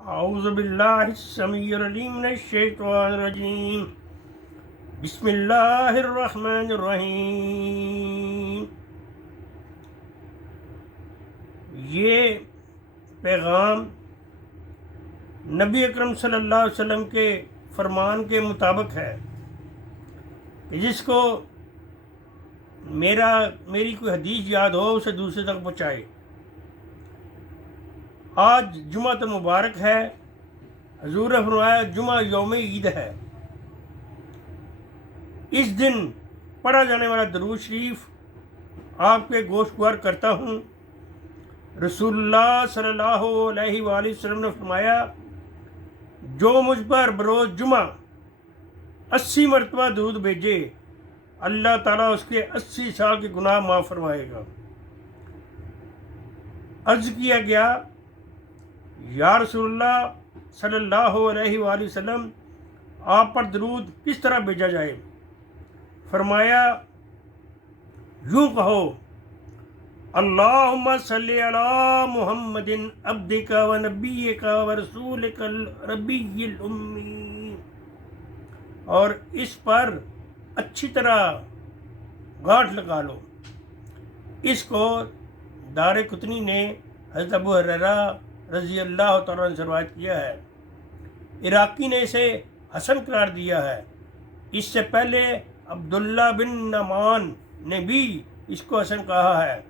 اعوذ باللہ السمیع العلیم من الشیطان الرجیم بسم اللہ الرحمن الرحیم۔ یہ پیغام نبی اکرم صلی اللہ علیہ وسلم کے فرمان کے مطابق ہے کہ جس کو میری کوئی حدیث یاد ہو اسے دوسرے تک پہنچائے۔ آج جمعہ مبارک ہے، حضور نے فرمایا جمعہ یوم عید ہے۔ اس دن پڑھا جانے والا درود شریف آپ کے گوشگوار کرتا ہوں۔ رسول اللہ صلی اللہ علیہ وآلہ وسلم نے فرمایا جو مجھ پر بروز جمعہ 80 مرتبہ درود بھیجے اللہ تعالیٰ اس کے 80 سال کے گناہ معاف فرمائے گا۔ عرض کیا گیا یا رسول اللہ صلی اللہ علیہ وآلہ وسلم آپ پر درود کس طرح بھیجا جائے؟ فرمایا یوں کہو اللہم صلی علی محمد عبدک و نبیک و رسولک النبی الامی، اور اس پر اچھی طرح گانٹھ لگا لو۔ اس کو دار قطنی نے حضرت ابو ہریرہ رضی اللہ تعالیٰ عنہ سے روایت کیا ہے۔ عراقی نے اسے حسن قرار دیا ہے۔ اس سے پہلے عبداللہ بن نعمان نے بھی اس کو حسن کہا ہے۔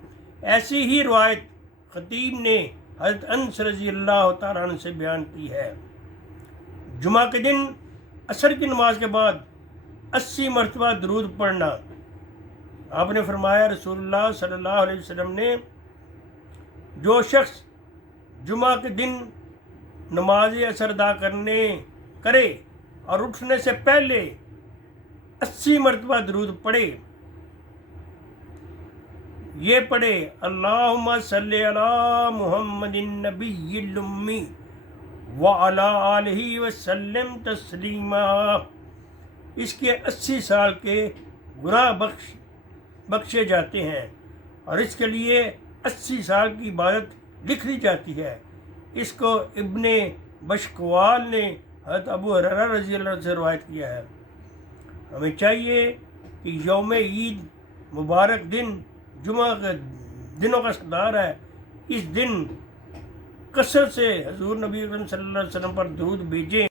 ایسی ہی روایت خطیب نے حضرت انس رضی اللہ تعالیٰ عنہ سے بیان کی ہے۔ جمعہ کے دن عصر کی نماز کے بعد 80 مرتبہ درود پڑھنا۔ آپ نے فرمایا رسول اللہ صلی اللہ علیہ وسلم نے جو شخص جمعہ کے دن نماز عصر ادا کرے اور اٹھنے سے پہلے 80 مرتبہ درود پڑھے، یہ پڑھے اللہم صلی علی محمد النبی الامی وعلی آلہ وسلم تسلیما، اس کے 80 سال کے گناہ بخشے جاتے ہیں اور اس کے لیے 80 سال کی عبادت لکھ لی جاتی ہے۔ اس کو ابن بشکوال نے حضرت ابو ہریرہ رضی اللہ عنہ سے روایت کیا ہے۔ ہمیں چاہیے کہ یوم عید مبارک دن جمعہ کے دنوں کا سردار ہے، اس دن کثرت سے حضور نبی اکرم صلی اللہ علیہ وسلم پر درود بھیجیں۔